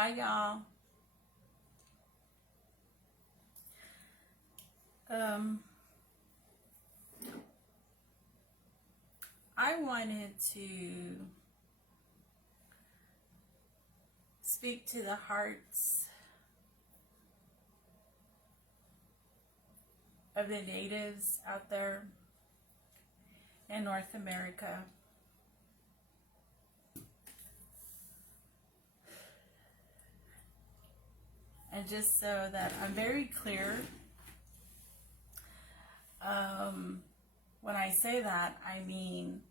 Hi, y'all. Um, I wanted to speak to the hearts of the natives out there in North America. And just so that I'm very clear, when I say that, I mean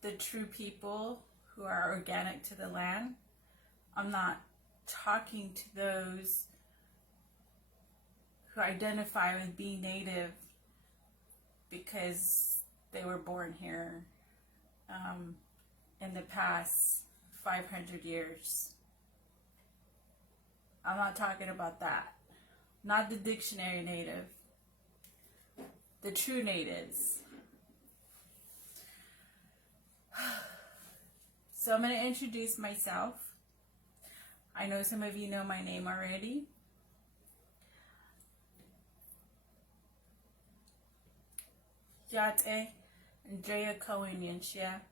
the true people who are organic to the land. I'm not talking to those who identify with being native because they were born here in the past 500 years. I'm not talking about that. Not the dictionary native. The true natives. So I'm going to introduce myself. I know some of you know my name already. Yate Andrea Cohen Yanshia.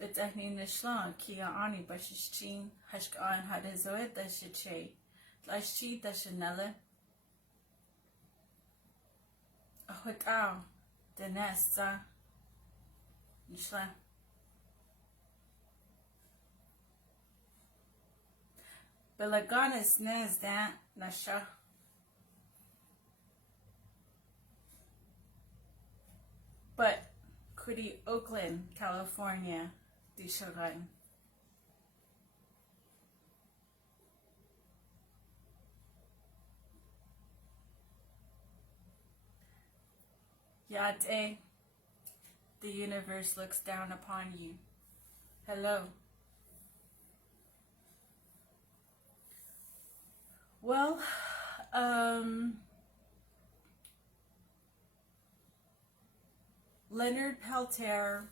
Betahni Nishlan Kia Ani Bashichin Hashkan Hadazoet Dashiche Lashi Dashanella Ahotao Denesta Nishlan. Belaganis Nazdan Nasha. But Kudi, Oakland, California, Dishagan. Yate, the universe looks down upon you. Hello. Well, Leonard Peltier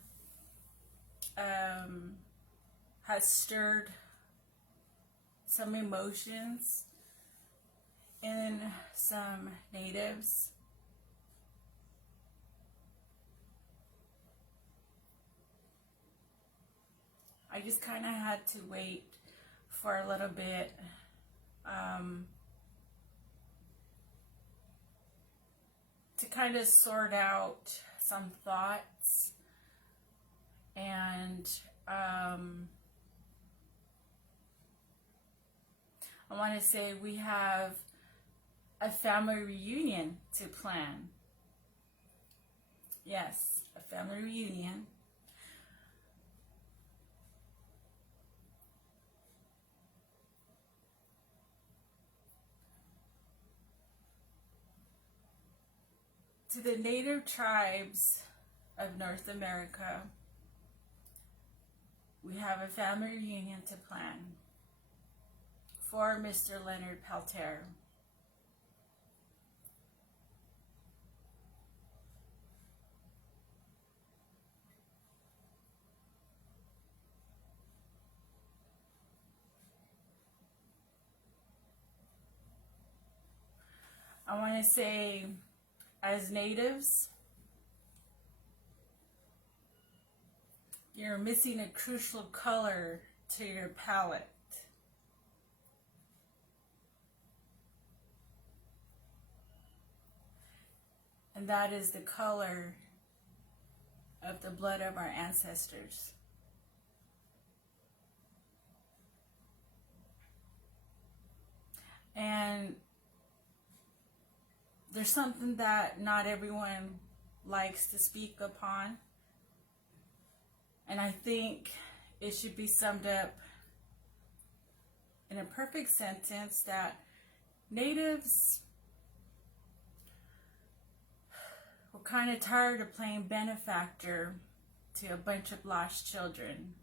has stirred some emotions in some natives. I just kind of had to wait for a little bit to kind of sort out some thoughts, and I want to say we have a family reunion to plan. Yes, a family reunion. To the native tribes of North America, we have a family reunion to plan for Mr. Leonard Peltier. I want to say, as natives, you're missing a crucial color to your palette. And that is the color of the blood of our ancestors. And there's something that not everyone likes to speak upon. And I think it should be summed up in a perfect sentence that natives were kind of tired of playing benefactor to a bunch of lost children.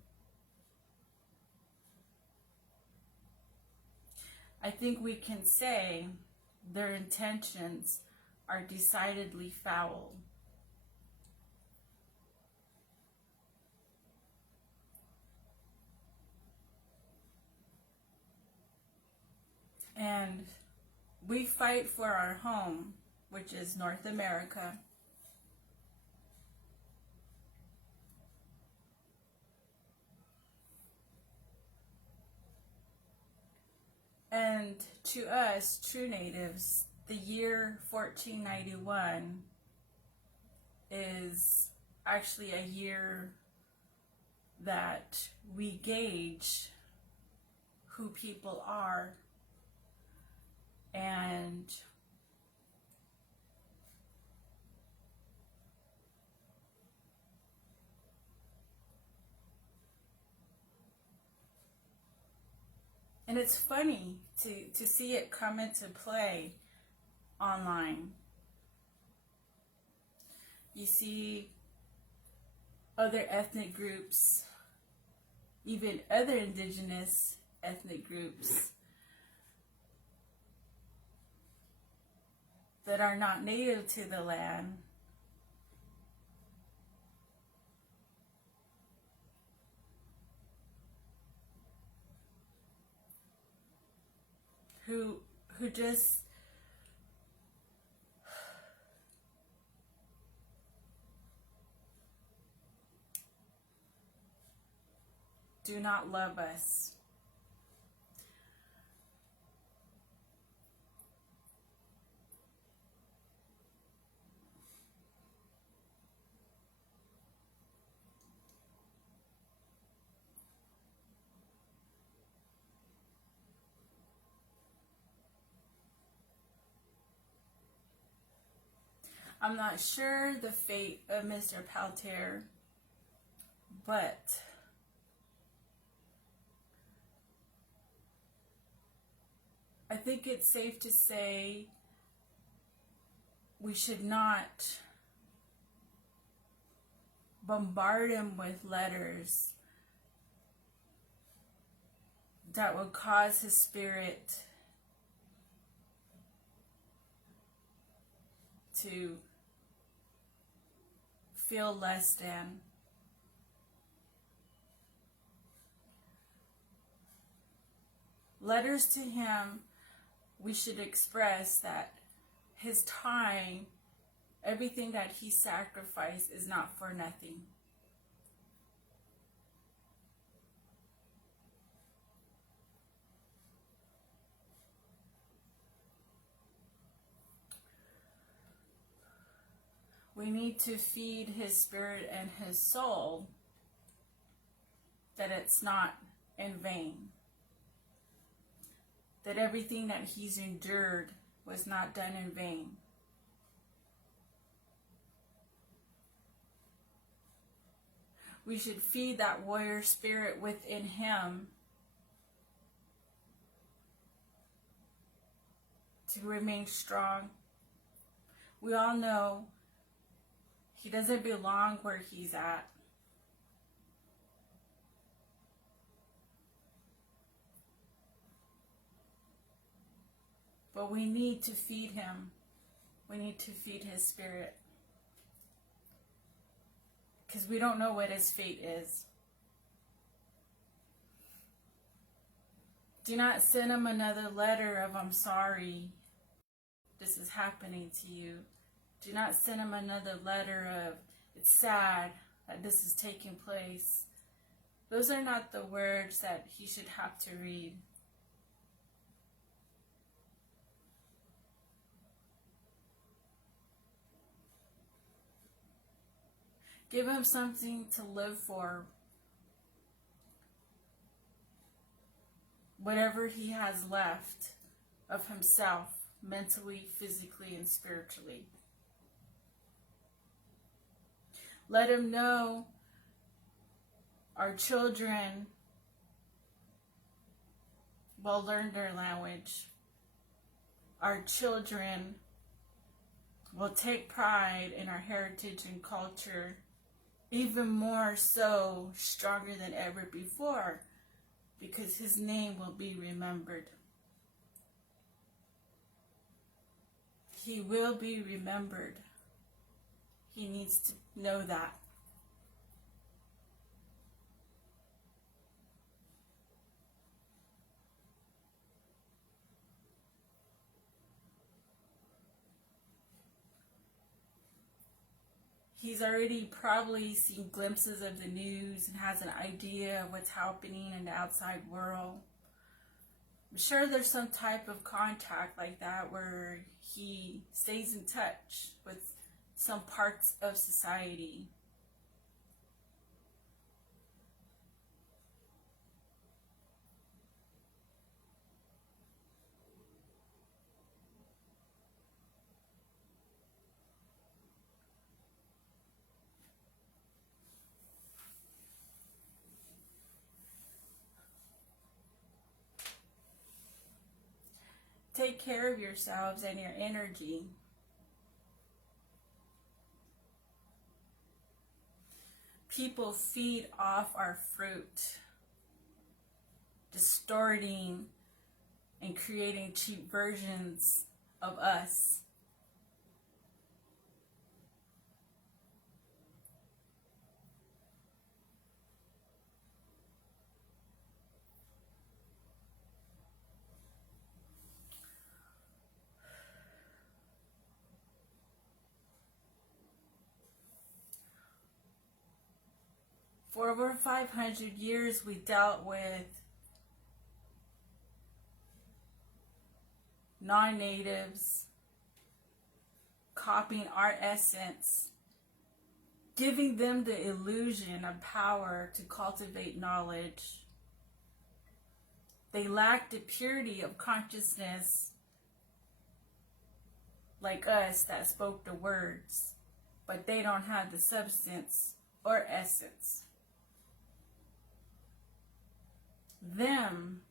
I think we can say their intentions are decidedly foul. And we fight for our home, which is North America. And to us, true natives, the year 1491 is actually a year that we gauge who people are, and it's funny to see it come into play online. You see other ethnic groups, even other indigenous ethnic groups that are not native to the land, who just do not love us. I'm not sure the fate of Mr. Peltier, but I think it's safe to say we should not bombard him with letters that would cause his spirit to feel less than. Letters to him, we should express that his time, everything that he sacrificed, is not for nothing. We need to feed his spirit and his soul, that it's not in vain, that everything that he's endured was not done in vain. We should feed that warrior spirit within him to remain strong. We all know he doesn't belong where he's at. But we need to feed him. We need to feed his spirit. Because we don't know what his fate is. Do not send him another letter of "I'm sorry this is happening to you." Do not send him another letter of "it's sad that this is taking place." Those are not the words that he should have to read. Give him something to live for. Whatever he has left of himself, mentally, physically, and spiritually. Let him know our children will learn their language. Our children will take pride in our heritage and culture, even more so, stronger than ever before, because his name will be remembered. He will be remembered. He needs to know that. He's already probably seen glimpses of the news and has an idea of what's happening in the outside world. I'm sure there's some type of contact like that where he stays in touch with some parts of society. Take care of yourselves and your energy. People feed off our fruit, distorting and creating cheap versions of us. For over 500 years, we dealt with non-natives copying our essence, giving them the illusion of power to cultivate knowledge. They lacked the purity of consciousness like us that spoke the words, but they don't have the substance or essence. Them,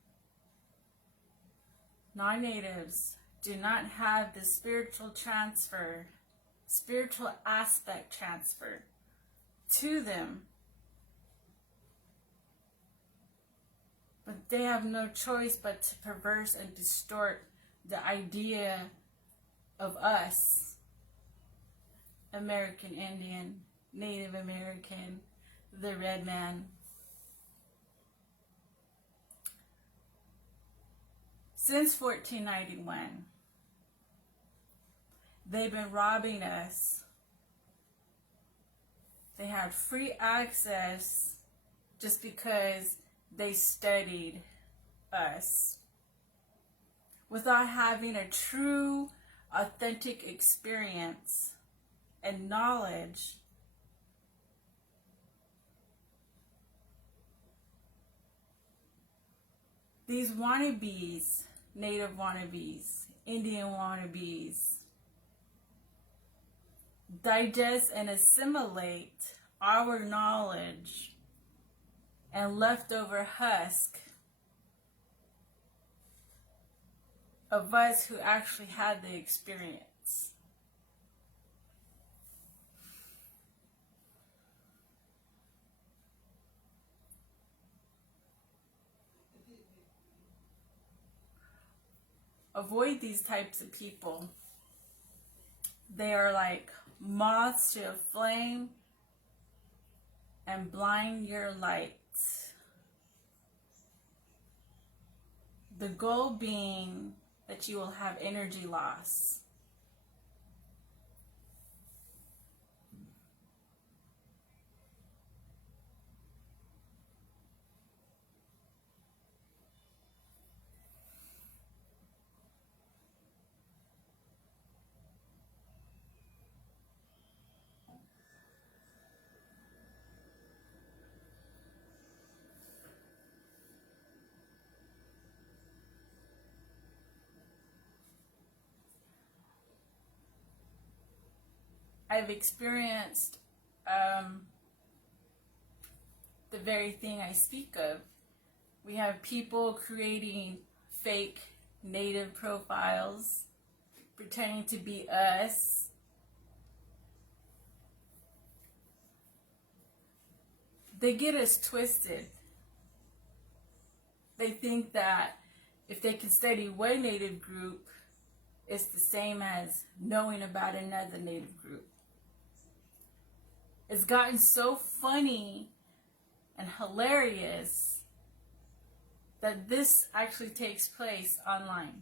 non-natives, do not have the spiritual transfer, spiritual aspect transfer to them. But they have no choice but to perverse and distort the idea of us, American Indian, Native American, the red man. Since 1491, they've been robbing us. They had free access just because they studied us without having a true, authentic experience and knowledge. These wannabes, Native wannabes, Indian wannabes, digest and assimilate our knowledge and leftover husk of us who actually had the experience. Avoid these types of people. They are like moths to a flame and blind your light. The goal being that you will have energy loss. I've experienced the very thing I speak of. We have people creating fake native profiles, pretending to be us. They get us twisted. They think that if they can study one native group, it's the same as knowing about another native group. It's gotten so funny and hilarious that this actually takes place online.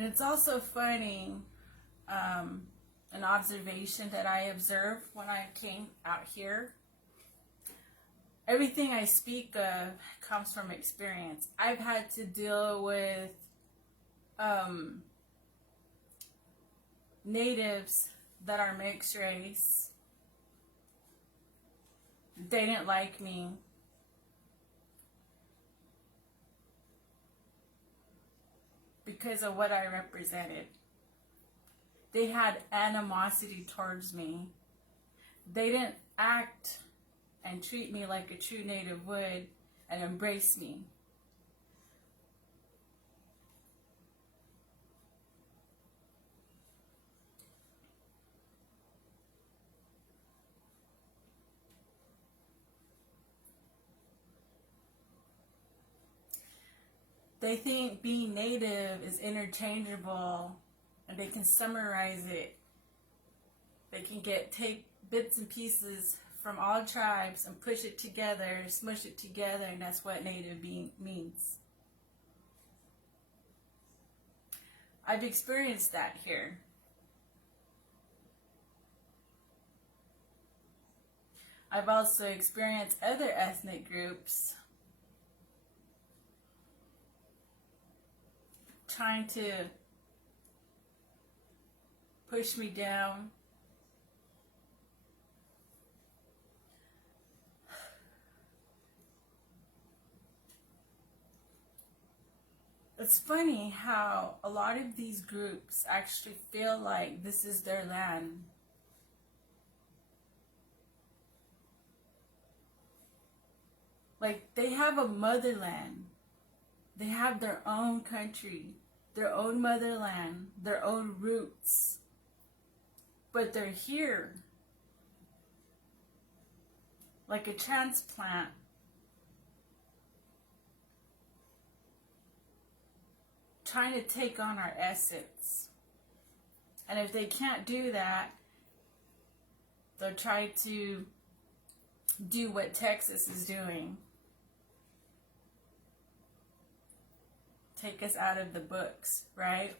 And it's also funny, an observation that I observed when I came out here. Everything I speak of comes from experience. I've had to deal with natives that are mixed race. They didn't like me. Because of what I represented. They had animosity towards me. They didn't act and treat me like a true native would and embrace me. They think being native is interchangeable and they can summarize it. They can take bits and pieces from all tribes and push it together, smush it together, and that's what native means. I've experienced that here. I've also experienced other ethnic groups trying to push me down. It's funny how a lot of these groups actually feel like this is their land. Like they have a motherland. They have their own country, their own motherland, their own roots. But they're here like a transplant. Trying to take on our essence. And if they can't do that, they'll try to do what Texas is doing. Take us out of the books, right?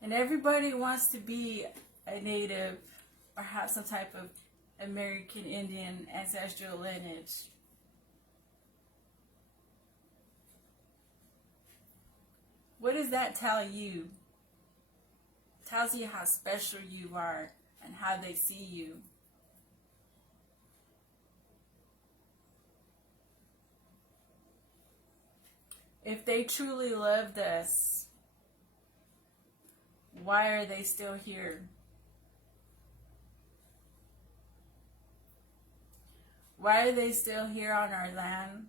And everybody wants to be a native or have some type of American Indian ancestral lineage. What does that tell you? It tells you how special you are and how they see you. If they truly loved us, why are they still here? Why are they still here on our land?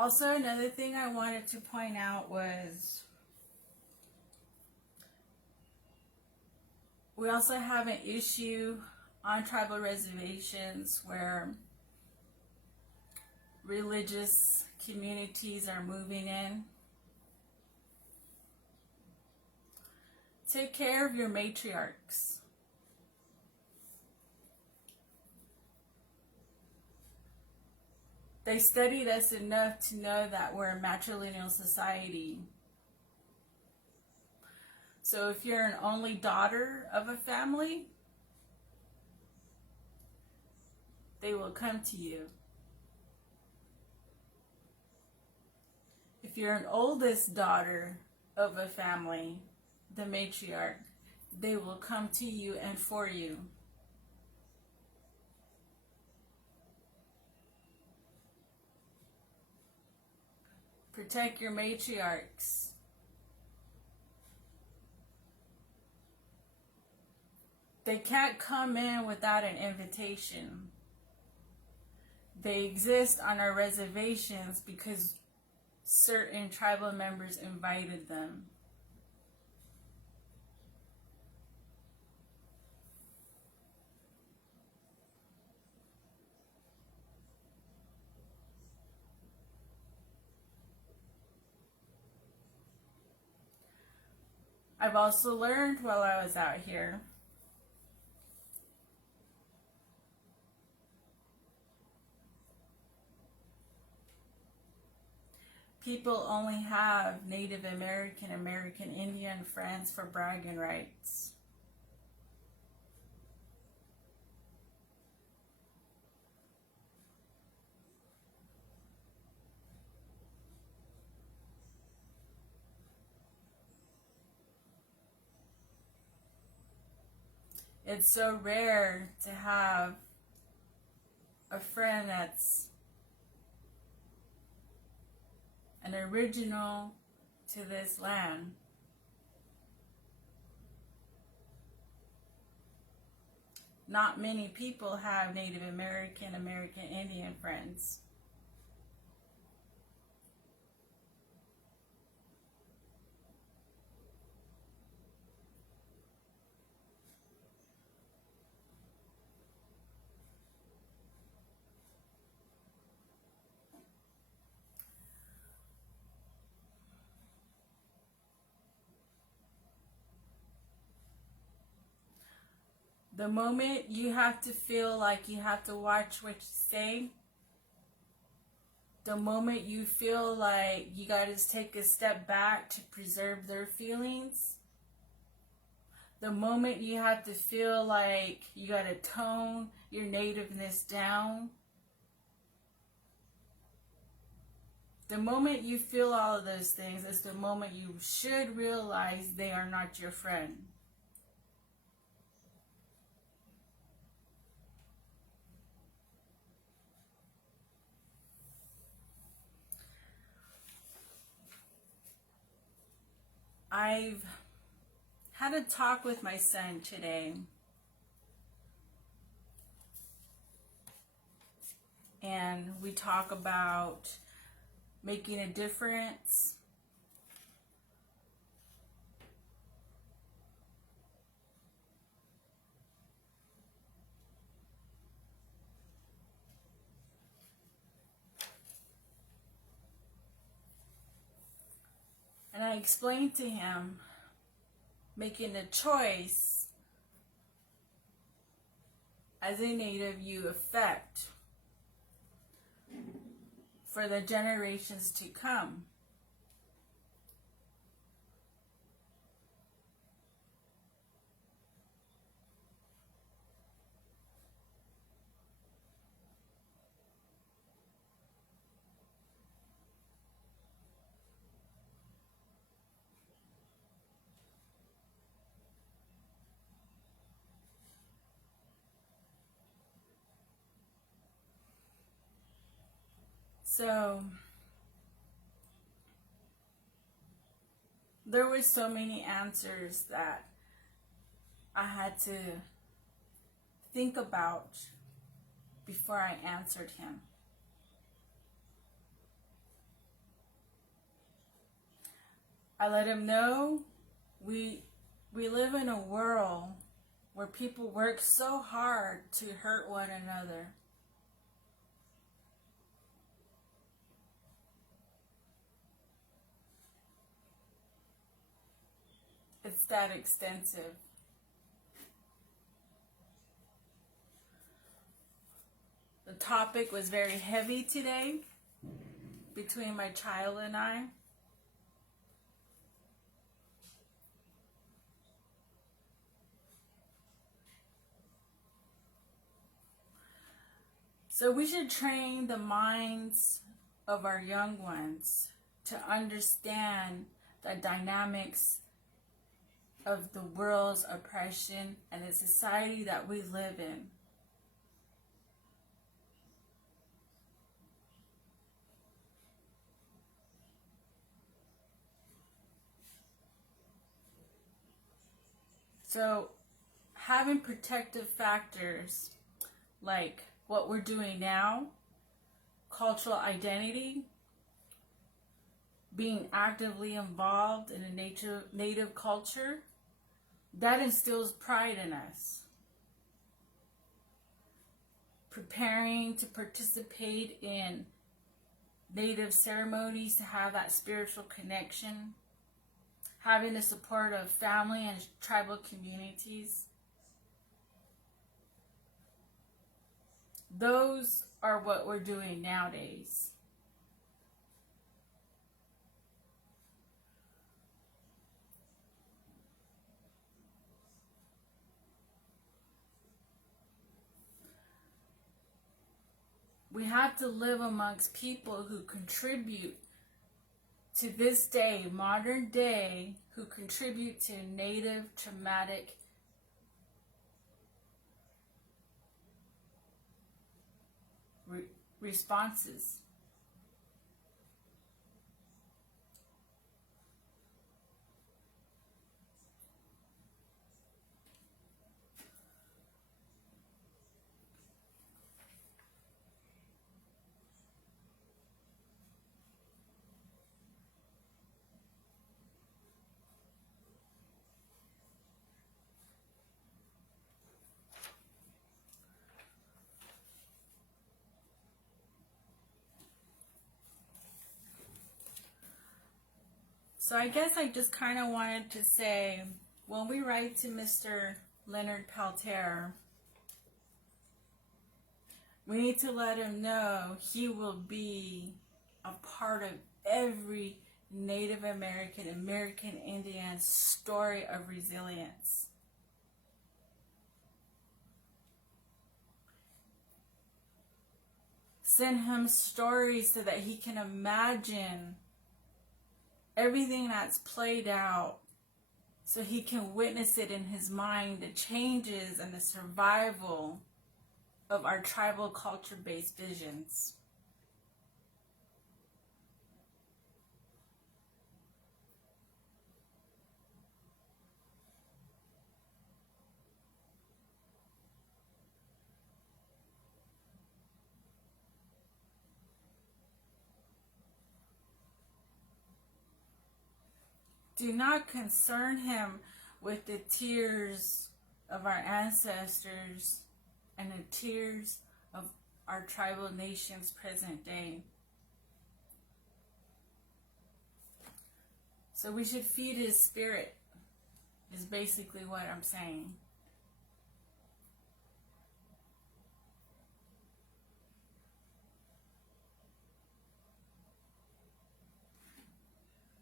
Also, another thing I wanted to point out was we also have an issue on tribal reservations where religious communities are moving in. Take care of your matriarchs. They studied us enough to know that we're a matrilineal society. So if you're an only daughter of a family, they will come to you. If you're an oldest daughter of a family, the matriarch, they will come to you and for you. Protect your matriarchs. They can't come in without an invitation. They exist on our reservations because certain tribal members invited them. I've also learned while I was out here, people only have Native American, American Indian friends for bragging rights. It's so rare to have a friend that's an original to this land. Not many people have Native American, American Indian friends. The moment you have to feel like you have to watch what you say, the moment you feel like you gotta take a step back to preserve their feelings, the moment you have to feel like you gotta tone your nativeness down, the moment you feel all of those things is the moment you should realize they are not your friend. I've had a talk with my son today, and we talk about making a difference, and I explained to him making a choice as a native you affect for the generations to come. So there were so many answers that I had to think about before I answered him. I let him know we live in a world where people work so hard to hurt one another. It's that extensive. The topic was very heavy today between my child and I. So we should train the minds of our young ones to understand the dynamics of the world's oppression and the society that we live in. So having protective factors like what we're doing now, cultural identity, being actively involved in a native culture, that instills pride in us. Preparing to participate in native ceremonies to have that spiritual connection, having the support of family and tribal communities. Those are what we're doing nowadays. We have to live amongst people who contribute to this day, modern day, who contribute to native traumatic responses. So I guess I just kind of wanted to say, when we write to Mr. Leonard Peltier, we need to let him know he will be a part of every Native American, American Indian story of resilience. Send him stories so that he can imagine everything that's played out, so he can witness it in his mind, the changes and the survival of our tribal culture-based visions. Do not concern him with the tears of our ancestors and the tears of our tribal nations present day. So we should feed his spirit, is basically what I'm saying.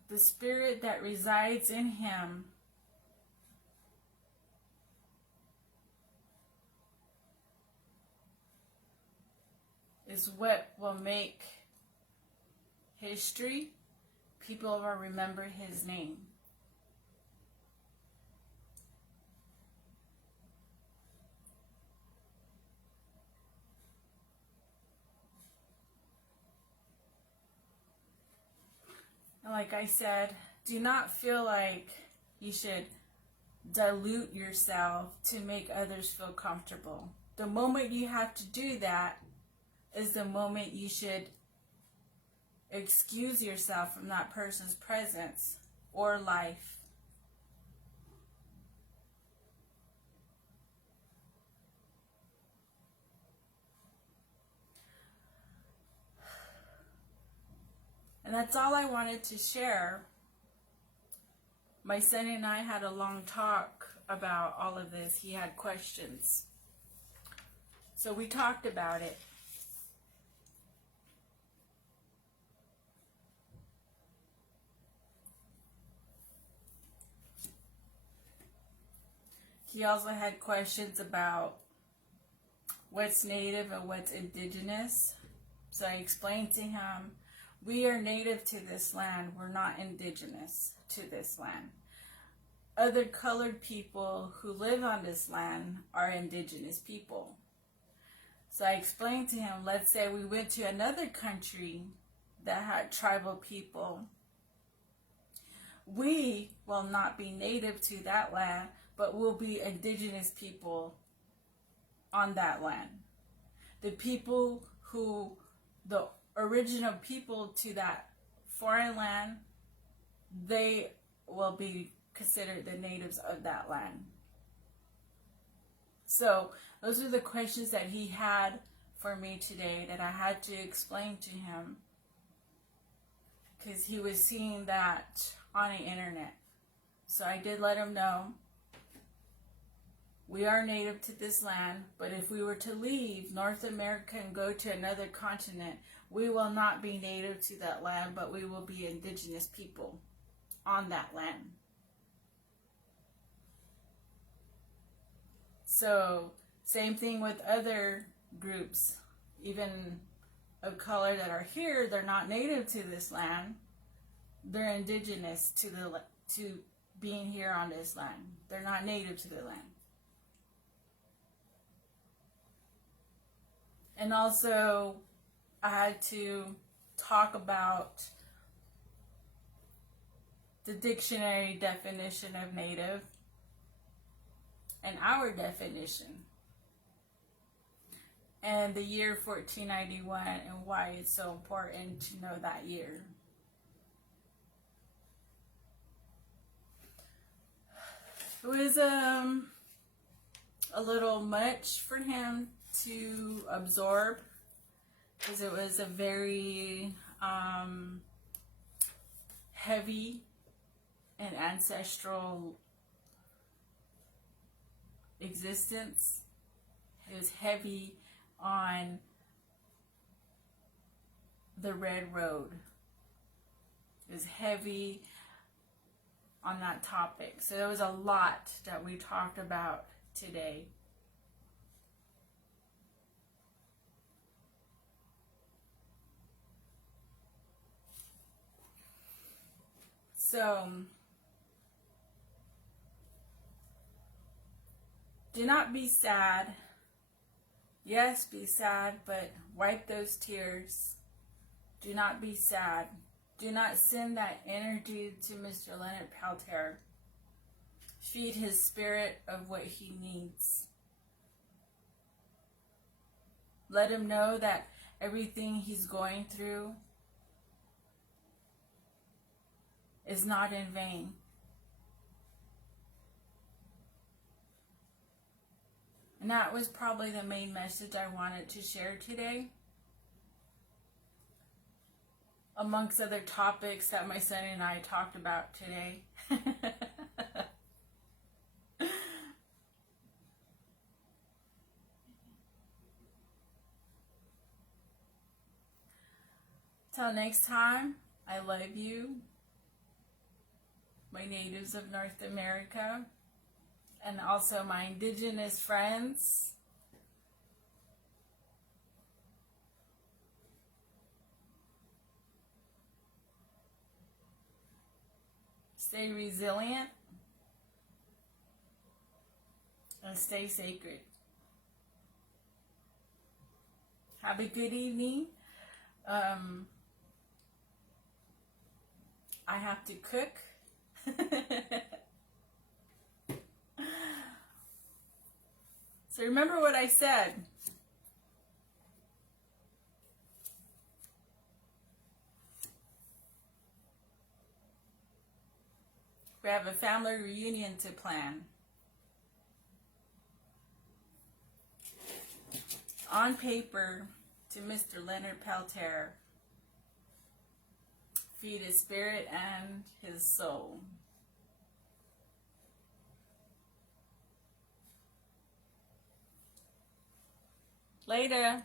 The spirit that resides in him is what will make history. People will remember his name. And like I said, do not feel like you should dilute yourself to make others feel comfortable. The moment you have to do that is the moment you should excuse yourself from that person's presence or life. And that's all I wanted to share. My son and I had a long talk about all of this. He had questions. So we talked about it. He also had questions about what's native and what's indigenous. So I explained to him, we are native to this land. We're not indigenous to this land. Other colored people who live on this land are indigenous people. So I explained to him, let's say we went to another country that had tribal people. We will not be native to that land, but we'll be indigenous people on that land. The people who, the original people to that foreign land, they will be considered the natives of that land. So those are the questions that he had for me today that I had to explain to him, because he was seeing that on the internet. So I did let him know we are native to this land, but if we were to leave North America and go to another continent, we will not be native to that land, but we will be indigenous people on that land. So, same thing with other groups, even of color that are here. They're not native to this land. They're indigenous to being here on this land. They're not native to the land. And also, I had to talk about the dictionary definition of native and our definition, and the year 1491 and why it's so important to know that year. It was a little much for him to absorb, because it was a very heavy and ancestral existence. It was heavy on the Red Road. It was heavy on that topic. So there was a lot that we talked about today. So, do not be sad. Yes, be sad, but wipe those tears. Do not be sad. Do not send that energy to Mr. Leonard Peltier. Feed his spirit of what he needs. Let him know that everything he's going through is not in vain. And that was probably the main message I wanted to share today, amongst other topics that my son and I talked about today. Till next time, I love you, my natives of North America, and also my indigenous friends. Stay resilient and stay sacred. Have a good evening. I have to cook. So remember what I said. We have a family reunion to plan. On paper, to Mr. Leonard Peltier. Feed his spirit and his soul. Later.